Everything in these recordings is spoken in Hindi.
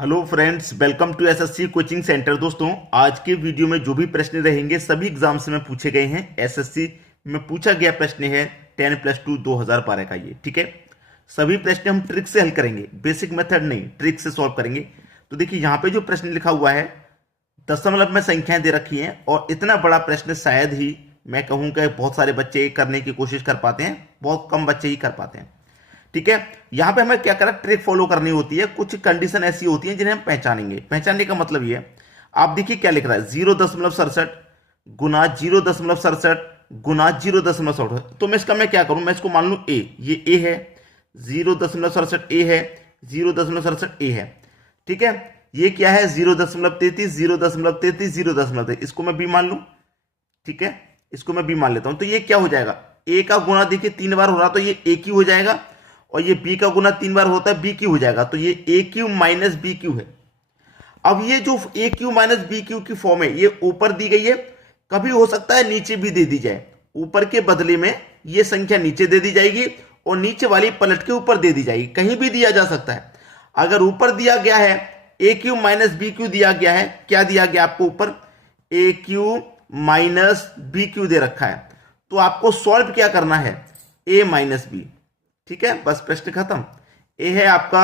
Hello friends, welcome to SSC coaching centre. दोस्तों, आज के वीडियो में जो भी प्रश्न रहेंगे सभी एग्जाम्स में पूछे गए हैं। एसएससी में पूछा गया प्रश्न है 10+2 2012 का ये, ठीक है। सभी प्रश्न हम ट्रिक से हल करेंगे, बेसिक मेथड नहीं, ट्रिक से सॉल्व करेंगे। तो देखिए यहाँ पे जो प्रश्न लिखा हुआ है, दशमलव में संख्याएं दे रखी हैं और इतना बड़ा प्रश्न शायद ही मैं कहूँ कि बहुत सारे बच्चे करने की कोशिश कर पाते हैं, बहुत कम बच्चे ही कर पाते हैं, ठीक है। यहां पे हमें क्या करना, ट्रिक फॉलो करनी होती है। कुछ कंडीशन ऐसी होती हैं जिन्हें हम पहचानेंगे। पहचानने का मतलब ये है, आप देखिए क्या लिख रहा है, 0.67 गुना 0.67 गुना 0.67। तो मैं इसका मैं क्या करूं, मैं इसको मान लूं ए, ये ए है, 0.67 ए है, 0.67 ए है, ठीक है। ये क्या है, 0.33, 0.33, 0.33, इसको मैं बी मान लूं, ठीक है। इसको मैं बी मान लेता हूं। तो ये क्या हो जाएगा, ए का गुना देखिए 3 बार हो रहा, तो ये ए क्यू हो जाएगा, और ये बी का गुना 3 बार होता है, बी क्यू हो जाएगा, तो ये ए क्यू माइनस बी क्यू है। अब ये जो ए क्यू माइनस बी क्यू की फॉर्म है, ये ऊपर दी गई है, कभी हो सकता है नीचे भी दे दी जाए। ऊपर के बदले में ये संख्या नीचे दे दी जाएगी और नीचे वाली पलट के ऊपर दे दी जाएगी, कहीं भी दिया जा सकता है। अगर ऊपर दिया गया है ए क्यू माइनस बी क्यू दिया गया है, क्या दिया गया आपको ऊपर, ए क्यू माइनस बी क्यू दे रखा है, तो आपको सॉल्व क्या करना है, ए माइनस बी, ठीक है। बस प्रश्न खत्म। ए है आपका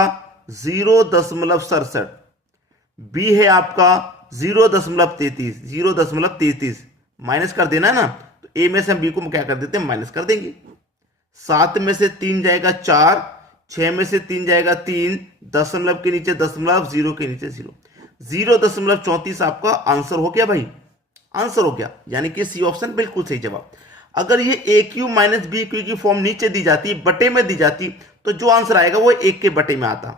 0.67, बी है आपका 0.33, 0.33 माइनस कर देना है ना, तो ए में से हम बी को क्या कर देते हैं, माइनस कर देंगे। 7 में से 3 जाएगा 4, 6 में से 3 जाएगा 3, दशमलव के नीचे दशमलव, 0 के नीचे 0, 0.34 आपका आंसर हो गया भाई, आंसर हो गया। यानी कि सी ऑप्शन बिल्कुल सही जवाब। अगर ये ए क्यू माइनस बी क्यू की फॉर्म नीचे दी जाती, बटे में दी जाती, तो जो आंसर आएगा वो एक के बटे में आता,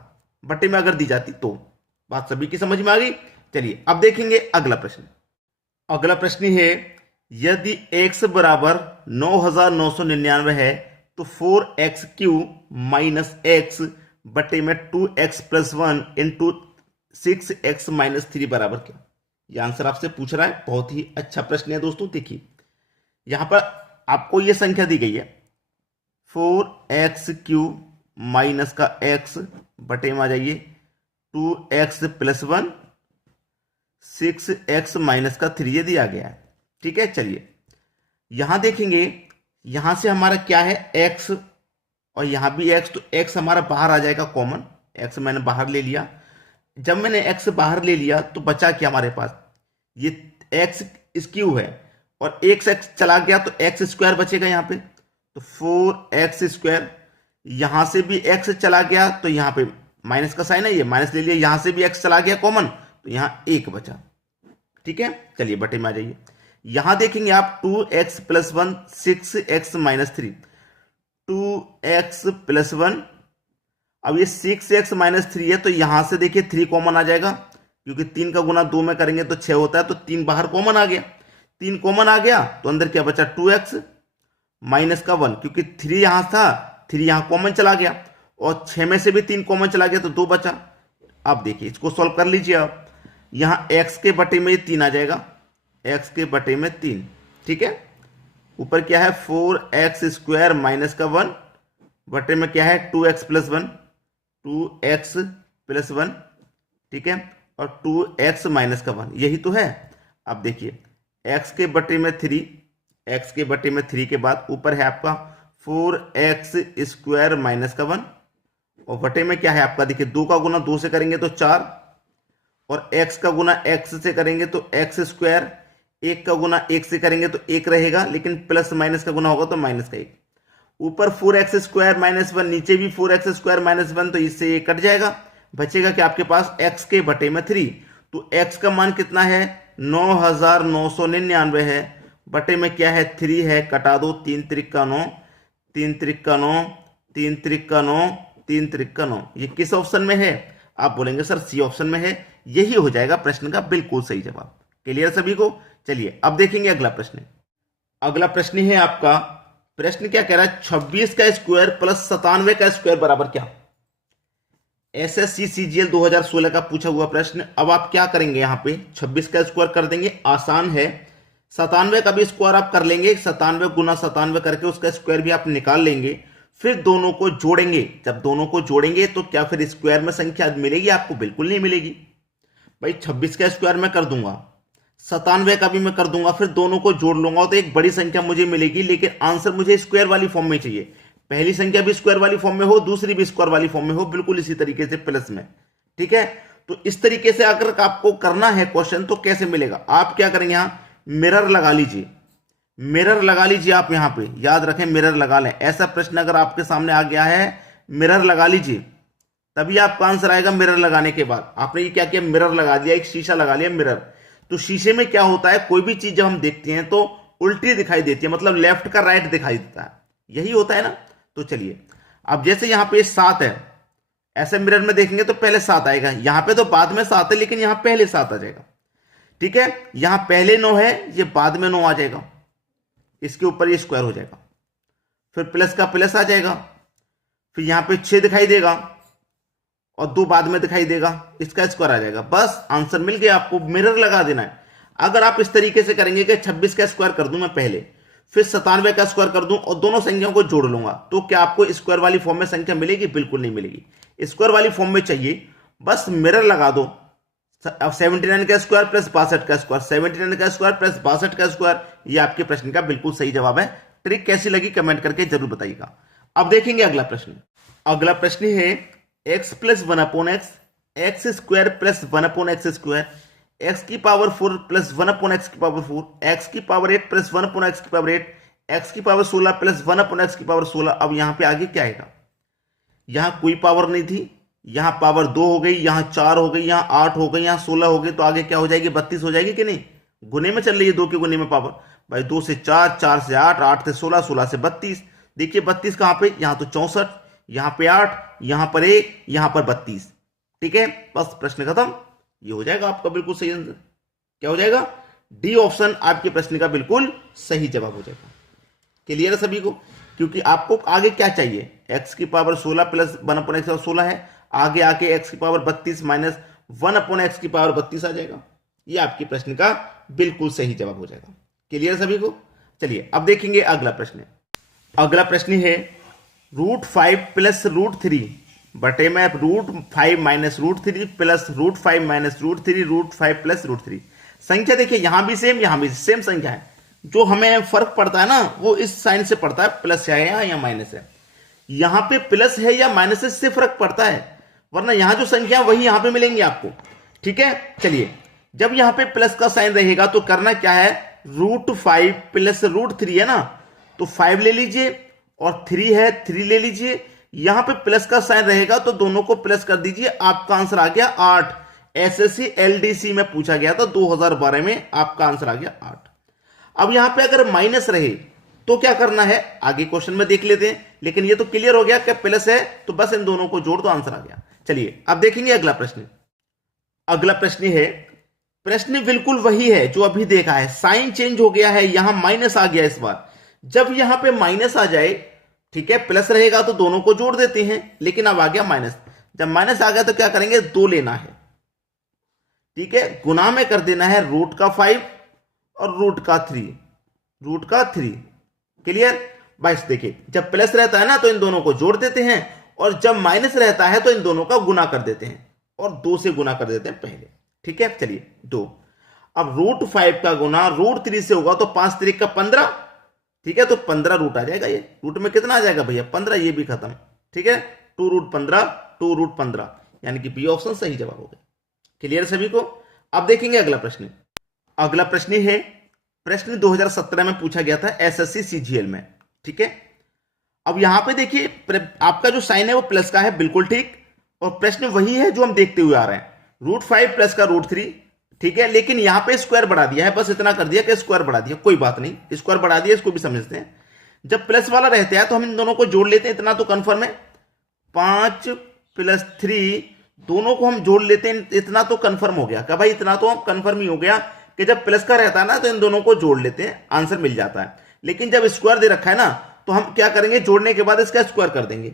बटे में अगर दी जाती तो। बात सभी की समझ में आ गई। चलिए अब देखेंगे अगला प्रश्न। अगला प्रश्न है, यदि x बराबर 9999 है तो 4x³ माइनस एक्स बटे में 2x+1 इंटू 6x-3 बराबर क्या। यह आंसर आपसे पूछ रहा है, बहुत ही अच्छा प्रश्न है दोस्तों। देखिए यहां पर आपको यह संख्या दी गई है, 4x³ माइनस का x बटे में आ जाइए 2x+1 6x माइनस का 3, ये दिया गया है, ठीक है। चलिए यहां देखेंगे, यहां से हमारा क्या है x और यहां भी x, तो x हमारा बाहर आ जाएगा कॉमन, x मैंने बाहर ले लिया। जब मैंने x बाहर ले लिया तो बचा क्या हमारे पास, ये x क्यू है और एक से x चला गया तो x² बचेगा यहां पे, तो 4x²। यहां से भी x चला गया तो यहां पे माइनस का साइन है, ये माइनस ले लिया, यहां से भी x चला गया कॉमन, तो यहां 1 बचा, ठीक है। चलिए बटे में आ जाइए। यहां देखेंगे आप 2x+1 6x-3, 2x+1, अब ये 6x-3 है, तो यहां से देखिए 3 कॉमन आ जाएगा, क्योंकि 3 का गुना 2 में करेंगे तो 6 होता है, तो 3 बाहर कॉमन आ गया, 3 कॉमन आ गया, तो अंदर क्या बचा 2x माइनस का 1, क्योंकि 3 यहां था, 3 यहां कॉमन चला गया, और 6 में से भी 3 कॉमन चला गया तो 2 बचा। अब देखिए इसको सॉल्व कर लीजिए आप, यहां x के बटे में 3 आ जाएगा, x के बटे में 3, ठीक है। ऊपर क्या है 4x² माइनस का 1 बटे में क्या है 2x+1, 2x+1, ठीक है, और 2x माइनस का 1, यही तो है। अब देखिए x के बटे में 3, x के बटे में 3 के बाद ऊपर है आपका 4x² माइनस का 1, और बटे में क्या है आपका, देखिए 2 का गुना 2 से करेंगे तो 4, और x का गुना x से करेंगे तो x², 1 का गुना 1 से करेंगे तो 1 रहेगा, लेकिन प्लस माइनस का गुना होगा तो माइनस का 1। ऊपर 4x² माइनस 1, नीचे भी 4x² माइनस 1, तो इससे ये कट जाएगा, बचेगा कि आपके पास x के बटे में 3। तो x का मान कितना है, 9999 है, बटे में क्या है 3 है, कटा दो, 3 त्रिक का 9, 3 त्रिक का 9, 3 त्रिक का 9, 3 त्रिक का 9। ये किस ऑप्शन में है, आप बोलेंगे सर सी ऑप्शन में है, यही हो जाएगा प्रश्न का बिल्कुल सही जवाब। क्लियर सभी को। चलिए अब देखेंगे अगला प्रश्न। अगला प्रश्न है आपका, प्रश्न क्या कह रहा है, 26 का स्क्वायर प्लस 97 का स्क्वायर बराबर क्या। एसएससी सीजीएल 2016 का पूछा हुआ प्रश्न। अब आप क्या करेंगे, यहां पे 26 का स्क्वायर कर देंगे, आसान है। 97 का भी स्क्वायर आप कर लेंगे, 97 गुना 97 करके उसका स्क्वायर भी आप निकाल लेंगे। फिर दोनों को जोड़ेंगे। जब दोनों को जोड़ेंगे तो क्या फिर स्क्वायर में संख्या मिलेगी आपको? बिल्कुल नहीं मिलेगी भाई। 26 का स्क्वायर मैं कर दूंगा, 97 का भी मैं कर दूंगा, फिर दोनों को जोड़ लूंगा तो एक बड़ी संख्या मुझे मिलेगी, लेकिन आंसर मुझे स्क्वायर वाली फॉर्म में चाहिए। पहली संख्या भी स्क्वायर वाली फॉर्म में हो, दूसरी भी स्क्वायर वाली फॉर्म में हो, बिल्कुल इसी तरीके से प्लस में। ठीक है, तो इस तरीके से अगर आपको करना है क्वेश्चन तो कैसे मिलेगा? आप क्या करेंगे, यहां मिरर लगा लीजिए, मिरर लगा लीजिए आप यहां पे, याद रखें मिरर लगा लें। ऐसा प्रश्न अगर आपके सामने आ गया है, मिरर लगा लीजिए, तभी आपका आंसर आएगा। मिरर लगाने के बाद आपने ये क्या किया, मिरर लगा दिया, एक शीशा लगा लिया मिरर। तो शीशे में क्या होता है, कोई भी चीज जब हम देखते हैं तो उल्टी दिखाई देती है, मतलब लेफ्ट का राइट दिखाई देता है, यही होता है ना। तो चलिए, अब जैसे यहां पे 7 है, ऐसे मिरर में देखेंगे तो पहले 7 आएगा, यहां पे तो बाद में 7 है, लेकिन यहां पहले 7 आ जाएगा। ठीक है, यहां पहले 9 है, ये बाद में 9 आ जाएगा, इसके ऊपर ये स्क्वायर हो जाएगा, फिर प्लस का प्लस आ जाएगा, फिर यहां पे 6 दिखाई देगा और 2 बाद में दिखाई देगा, इसका स्क्वायर आ जाएगा। बस आंसर मिल गया, आपको मिरर लगा देना है। अगर आप इस तरीके से करेंगे कि 26 का स्क्वायर कर दूं मैं पहले, फिर 97 का स्क्वायर कर दूं और दोनों संख्याओं को जोड़ लूंगा, तो क्या आपको स्क्वायर वाली फॉर्म में संख्या मिलेगी? बिल्कुल नहीं मिलेगी। स्क्वायर वाली फॉर्म में चाहिए, बस मिरर लगा दो। अब 79 का स्क्वायर प्लस 62 का स्क्वायर, 79 का स्क्वायर प्लस 62 का स्क्वायर, ये आपके प्रश्न का बिल्कुल सही जवाब है। ट्रिक कैसी लगी कमेंट करके जरूर बताइएगा। अब देखेंगे अगला प्रश्न। अगला प्रश्न है x plus 1/x, x square plus 1/x square, x की पावर 4 प्लस 1/x की पावर 4, एक्स की पावर 8 प्लस 1/x की पावर 8, एक्स की पावर 16 प्लस 1/x की पावर 16। अब यहां पे आगे क्या आएगा? यहां कोई पावर नहीं थी, यहां पावर 2 हो गई, यहां 4 हो गई, यहां 8 हो गई, यहां 16 हो गई, तो आगे क्या हो जाएगी? 32 हो जाएगी कि नहीं? गुने में चल रही है, 2 के गुने में पावर भाई, 2 से 4, 4 से 8, 8 से 16, 16 से 32। देखिए 32 कहां पे, यहां तो 64, यहां पे 8, यहां पर 1, यहां पर 32। ठीक है, बस प्रश्न खत्म। ये हो जाएगा आपका बिल्कुल सही आंसर। क्या हो जाएगा? डी ऑप्शन आपके प्रश्न का बिल्कुल सही जवाब हो जाएगा। क्लियर है सभी को? क्योंकि आपको आगे क्या चाहिए, एक्स की पावर 16 प्लस 1/x 16 है, आगे आके एक्स की पावर 32 माइनस 1/x की पावर 32 आ जाएगा। ये आपके प्रश्न का बिल्कुल सही जवाब हो जाएगा। क्लियर सभी को? चलिए अब देखेंगे अगला प्रश्न। अगला प्रश्न है √5 प्लस √3 बटे में √5 माइनस √3 प्लस √5 माइनस √3 √5 प्लस √3। संख्या देखिए यहां भी सेम, यहां भी सेम संख्या है। जो हमें फर्क पड़ता है ना, वो इस साइन से पड़ता है, प्लस है या माइनस है। यहां पे प्लस है या माइनस है इससे फर्क पड़ता है, वरना यहां जो संख्या वही यहां पे मिलेंगी आपको। ठीक है, चलिए जब यहां पे प्लस का साइन रहेगा तो करना क्या है, √5 प्लस √3 है ना, तो 5 ले लीजिए और 3 है 3 ले लीजिए। यहां पे प्लस का साइन रहेगा तो दोनों को प्लस कर दीजिए, आपका आंसर आ गया 8। एसएससी एलडीसी में पूछा गया था 2012 में, आपका आंसर आ गया 8। अब यहां पे अगर माइनस रहे तो क्या करना है, आगे क्वेश्चन में देख लेते हैं, लेकिन ये तो क्लियर हो गया कि प्लस है तो बस इन दोनों को जोड़ दो, आंसर आ गया। चलिए अब देखेंगे अगला प्रश्न। अगला प्रश्न है, प्रश्न बिल्कुल वही है जो अभी देखा है, साइन चेंज हो गया है, यहां माइनस आ गया इस बार। जब यहां पे माइनस आ जाए, ठीक है, प्लस रहेगा तो दोनों को जोड़ देते हैं, लेकिन अब आ गया माइनस। जब माइनस आ गया तो क्या करेंगे, 2 लेना है। ठीक है, गुना में कर देना है √5 और √3। क्लियर? बस देखिए जब प्लस रहता है ना तो इन दोनों को जोड़ देते हैं, और जब माइनस रहता है तो इन दोनों का गुना कर देते हैं और 2 से गुना कर देते हैं पहले। ठीक है, चलिए 2। अब √5 का गुना √3 से होगा तो 5 3 का 15। ठीक है, तो 15 रूट आ जाएगा। ये रूट में कितना आ जाएगा भैया, 15, ये भी खत्म। ठीक है, 2√15 यानी कि बी ऑप्शन सही जवाब हो गया। क्लियर सभी को? अब देखेंगे अगला प्रश्न। अगला प्रश्न है, प्रश्न 2017 में पूछा गया था एसएससी सीजीएल में। ठीक है, अब यहां पे देखिए आपका जो साइन है वो प्लस का है, बिल्कुल ठीक, और प्रश्न वही है जो हम देखते हुए आ रहे हैं, √5 प्लस का √3। ठीक है, लेकिन यहां पे स्क्वायर बढ़ा दिया है, बस इतना कर दिया कि स्क्वायर बढ़ा दिया, कोई बात नहीं, स्क्वायर बढ़ा दिया, इसको भी समझते हैं। जब प्लस वाला रहता है तो हम इन दोनों को जोड़ लेते हैं, इतना तो कंफर्म है, 5 + 3 दोनों को हम जोड़ लेते हैं, इतना तो कंफर्म हो गया। क्या भाई, इतना तो कंफर्म ही हो गया कि जब प्लस का रहता है ना तो इन दोनों को जोड़ लेते हैं, आंसर मिल जाता है। लेकिन जब स्क्वायर दे रखा है ना तो हम क्या करेंगे, जोड़ने के बाद इसका स्क्वायर कर देंगे,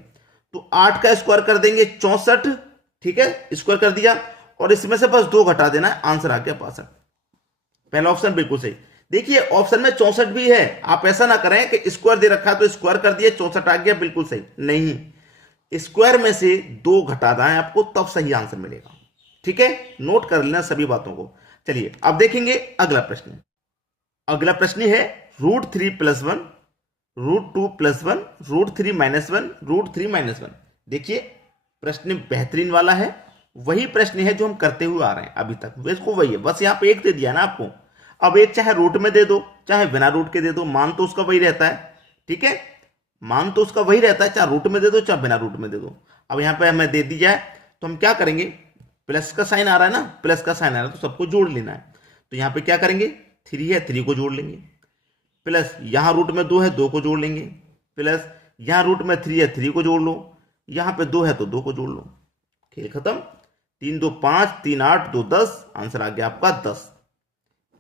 तो 8 का स्क्वायर कर देंगे 64। ठीक है, स्क्वायर कर दिया और इसमें से बस 2 घटा देना है, आंसर आ गया 62। पहला ऑप्शन बिल्कुल सही। देखिए ऑप्शन में 64 भी है, आप ऐसा ना करें कि स्क्वायर दे रखा है तो स्क्वायर कर दिए 64 आ गया, बिल्कुल सही नहीं, स्क्वायर में से 2 घटाना है आपको, तब सही आंसर मिलेगा। ठीक है, नोट कर लेना सभी बातों को। चलिए अब देखेंगे अगला प्रश्न। अगला प्रश्न है √3+1, √2+1, √3-1, √3-1। देखिए प्रश्न बेहतरीन वाला है, वही प्रश्न है जो हम करते हुए आ रहे हैं अभी तक, इसको वही है, बस यहां पे एक दे दिया ना आपको। अब एक चाहे रूट में दे दो चाहे बिना रूट के दे दो, मान तो उसका वही रहता है। ठीक है, मान तो उसका वही रहता है, चाहे रूट में दे दो चाहे बिना रूट में दे दो। अब यहां पे हमें दे दी जाए तो हम क्या करेंगे, प्लस का साइन आ रहा है ना, प्लस का साइन आ रहा है तो सबको जोड़ लेना है। तो यहां पे क्या करेंगे, 3 है 3 को जोड़ लेंगे, प्लस यहां रूट में 2 है 2 को जोड़ लेंगे, प्लस यहां रूट में 3 है 3 को जोड़ लो, यहां पे 2 है तो 2 को जोड़ लो, खेल खत्म। 3 2 5, 3 8, 2 10, आंसर आ गया आपका 10।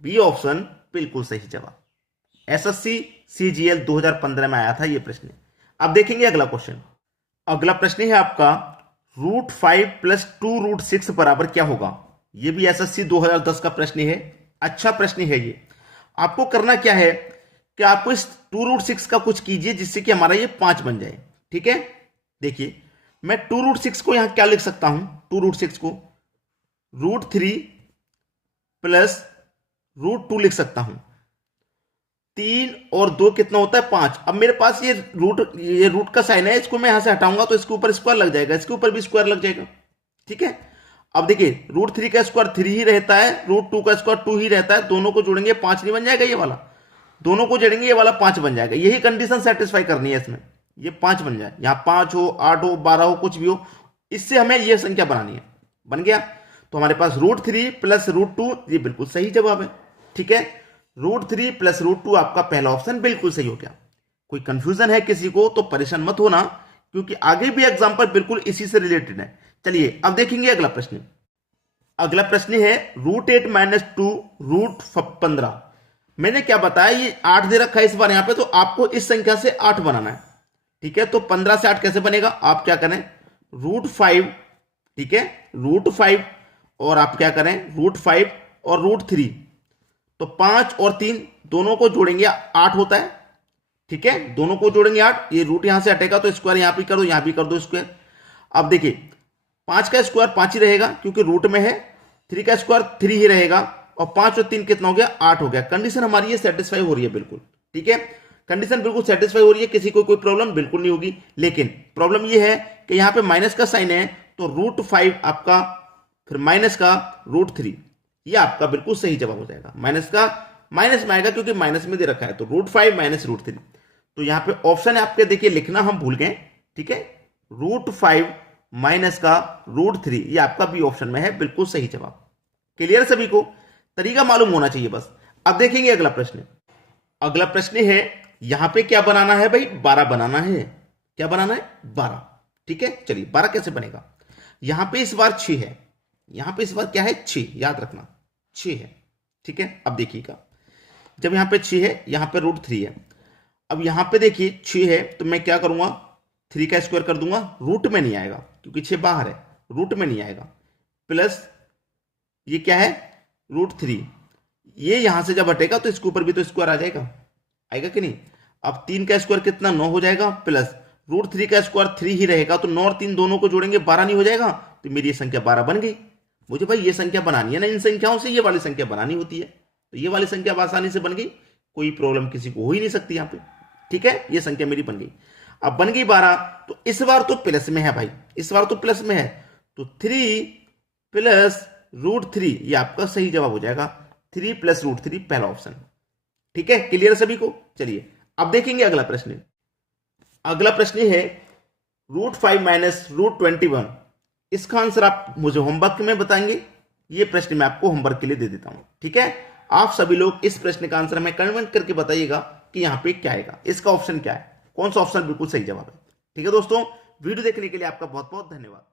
बी ऑप्शन बिल्कुल सही जवाब। एसएससी सीजीएल 2015 में आया था ये प्रश्न। अब देखेंगे अगला क्वेश्चन। अगला प्रश्न है आपका √5 + 2√6 बराबर क्या होगा। ये भी एसएससी 2010 का प्रश्न है, अच्छा प्रश्न है ये। आपको करना क्या है कि आपको इस 2√6 का कुछ कीजिए जिससे कि हमारा ये 5 बन जाए। ठीक है, देखिए मैं 2√6 को यहां क्या लिख सकता हूं, 2√6 को √3 + √2 लिख सकता हूं। 3 और 2 कितना होता है 5। अब मेरे पास ये रूट का साइन है, इसको मैं यहां से हटाऊंगा तो इसके ऊपर स्क्वायर लग जाएगा, इसके ऊपर भी स्क्वायर लग जाएगा। ठीक है, अब देखिए √3 का स्क्वायर 3 ही रहता है, √2 का स्क्वायर 2 ही रहता है, दोनों को जोड़ेंगे 5 नहीं बन जाएगा ये वाला, दोनों को जोड़ेंगे ये वाला 5 बन जाएगा। यही कंडीशन सेटिस्फाई करनी है इसमें, ये 5 बन जाए, यहां 5 हो 8 हो 12 हो कुछ भी हो, इससे हमें यह संख्या बनानी है। बन गया, तो हमारे पास √3 + √2 ये बिल्कुल सही जवाब है। ठीक है, √3 + √2 आपका पहला ऑप्शन बिल्कुल सही हो गया। कोई कंफ्यूजन है किसी को तो परेशान मत होना, क्योंकि आगे भी एग्जांपल बिल्कुल इसी से रिलेटेड है। चलिए अब देखेंगे अगला प्रश्न। अगला प्रश्न है √8 - 2 √15। मैंने क्या बताया, ये 8 दे रखा है इस बार यहां पे, तो आपको इस संख्या से 8 बनाना है। ठीक है, तो 15 से 8 कैसे बनेगा, आप क्या करें √5, ठीक है √5, और आप क्या करें √5 और √3, तो 5 और 3 दोनों को जोड़ेंगे 8 होता है। ठीक है, दोनों को जोड़ेंगे 8, ये रूट यहां से हटेगा तो स्क्वायर यहां भी कर दो, यहां भी कर दो स्क्वायर। अब देखिए 5 का स्क्वायर 5 ही रहेगा क्योंकि रूट में है, 3 का स्क्वायर 3 ही रहेगा, और 5 और 3 कितना हो गया 8 हो गया। कंडीशन हमारी ये सेटिस्फाई हो रही है बिल्कुल। ठीक है, कंडीशन बिल्कुल सेटिस्फाई हो रही है, किसी को कोई प्रॉब्लम बिल्कुल नहीं होगी। लेकिन प्रॉब्लम ये है कि यहां पे माइनस का साइन है, तो √5 आपका फिर माइनस का √3, ये आपका बिल्कुल सही जवाब हो जाएगा। माइनस का माइनस में आएगा क्योंकि माइनस में दे रखा है, तो √5 - √3। तो यहां पे ऑप्शन है आपके, देखिए लिखना हम भूल गए। ठीक है, √5 माइनस का √3, ये आपका बी ऑप्शन में है, बिल्कुल सही जवाब। क्लियर सभी को, तरीका मालूम होना चाहिए बस। अब देखेंगे अगला प्रश्न। अगला प्रश्न है यहां पे क्या बनाना है भाई, 12 बनाना है। क्या बनाना है 12। ठीक है, चलिए 12 कैसे बनेगा। यहां पे इस बार 6 है, यहां पे इस बार क्या है 6, याद रखना 6 है। ठीक है, अब देखिएगा जब यहां पे 6 है, यहां पे √3 है। अब यहां पे देखिए 6 है तो मैं क्या करूंगा, 3 का स्क्वायर कर दूंगा, रूट में नहीं आएगा क्योंकि 6 बाहर है, रूट में नहीं आएगा, प्लस ये क्या है √3, ये यहां से जब हटेगा तो इसके ऊपर भी तो स्क्वायर आ जाएगा, आएगा कि नहीं। अब 3 का स्क्वायर कितना 9 हो जाएगा, प्लस √3 का स्क्वायर 3 ही रहेगा, तो 9 और 3 दोनों को जोड़ेंगे 12 नहीं हो जाएगा, तो मेरी ये संख्या 12 बन गई। मुझे भाई ये संख्या बनानी है ना, इन संख्याओं से ये वाली संख्या बनानी होती है, तो ये वाली संख्या आसानी से बन गई, कोई प्रॉब्लम किसी को हो ही नहीं सकती यहाँ पे। ठीक है, ये संख्या मेरी बन गई। अब बन गई 12, तो इस बार तो प्लस में है भाई, इस बार तो प्लस में है, तो 3 + √3 ये आपका सही जवाब हो जाएगा। 3 + √3 पहला ऑप्शन। ठीक है, क्लियर सभी को। चलिए अब देखेंगे अगला प्रश्न। अगला प्रश्न है √5 - √21। इसका आंसर आप मुझे होमवर्क में बताएंगे, ये प्रश्न मैं आपको होमवर्क के लिए दे देता हूं। ठीक है, आप सभी लोग इस प्रश्न का आंसर हमें कमेंट करके बताइएगा कि यहां पे क्या आएगा, इसका ऑप्शन क्या है, कौन सा ऑप्शन बिल्कुल सही जवाब है। ठीक है दोस्तों, वीडियो देखने के लिए आपका बहुत बहुत धन्यवाद।